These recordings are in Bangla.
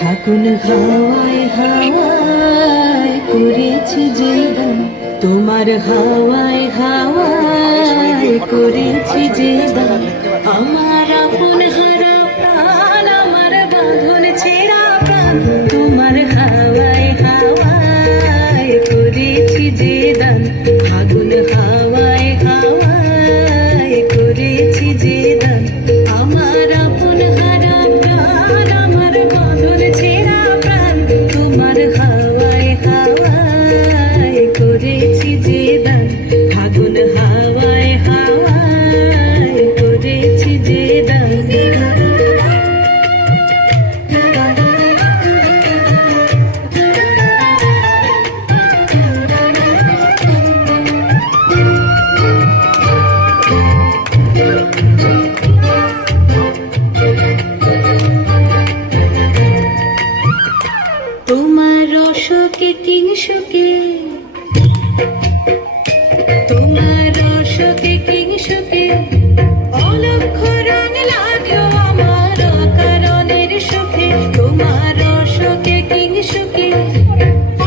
ফাগুন হাওয়ায় হাওয়ায় করেছি যে গান, তোমার হাওয়ায় হাওয়ায় করেছি যে গান। আমার আপন হারা প্রাণ, আমার বাঁধন ছেঁড়া প্রাণ, তোমার হাওয়ায় হাওয়ায় করেছি যে দান। ফাগুন হাওয়ায় হাওয়ায় করেছি যে দান। আমার আপন হারা প্রাণ, আমার বাঁধন ছেঁড়া প্রাণ, তোমার হাওয়ায় হাওয়ায় করেছি যে দান। ফাগুন হাওয়ায় হাওয়ায় করেছি যে দান। তোমার রসকে কিংসুকে, তোমার রসকে কিংসুকে অলক্ষ রং লাগলো আমার অকারণের সুখে। তোমার রসকে কিংসুকে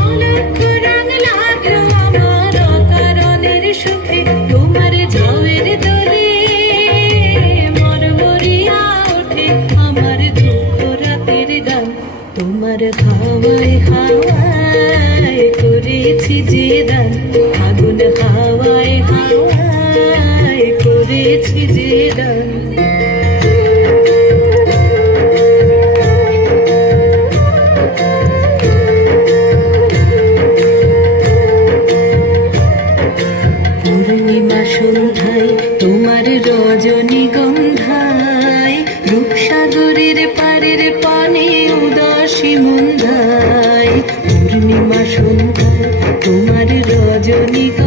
অলক্ষ রং লাগলো আমার অকারণের সুখে। তোমার ঝাউয়ের দোলে মরমরিয়া ওঠে আমার দুঃখ রাতের গান। তোমার হাওয়ায় হাওয়ায় করেছি যে দান। ফাগুন হাওয়ায় হাওয়ায় করেছি যে দান। পূর্ণিমা সন্ধ্যায় তোমার রজনীগন্ধায়, রূপসাগরের পারের পানে উদাসী মন্ধায়। পূর্ণিমা সন্ধ্যায় তোমার রজনীগন্ধায়,